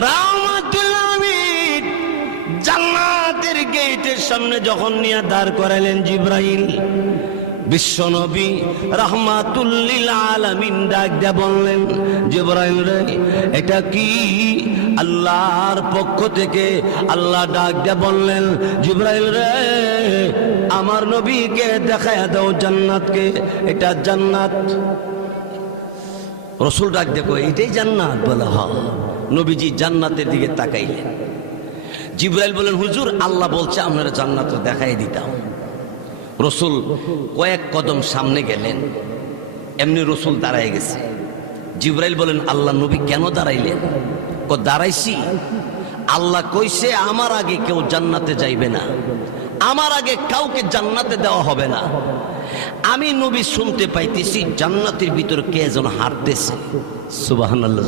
রাহমাতুল আলামিন জান্নাতের গেটের সামনে যখন নিয়ে দাঁড় করাইলেন জিবরাইল, বিশ্বনবী রাহমাতুল লিল আলামিন ডাক দিয়ে বললেন, জিবরাইল রে এটা কি? আল্লাহর পক্ষ থেকে আল্লাহ ডাক দিয়ে বললেন, জিবরাইল রে আমার নবীকে দেখায়া দাও জান্নাতকে, এটা জান্নাত। রাসূল ডাক দেখো এটাই জান্নাত? বলে হ্যাঁ। নবীজি জান্নাতের দিকে তাকাইলেন। জিবরাইল বলেন, হুজুর আল্লাহ বলছে আপনারা জান্নাত দেখাই দিতাম। রাসূল কয়েক কদম সামনে গেলেন, এমনি রাসূল দাঁড়ায় গেছে। জিবরাইল বলেন, আল্লাহ নবী কেন দাঁড়াইলেন? দাঁড়াইছি, আল্লাহ কইছে আমার আগে কেউ জান্নাতে যাইবে না, আমার আগে কাউকে জান্নাতে দেওয়া হবে না। আমি নবী শুনতে পাইতেছি জান্নাতের ভিতর কে যেন হাঁটতেছে। সুবহানাল্লাহ।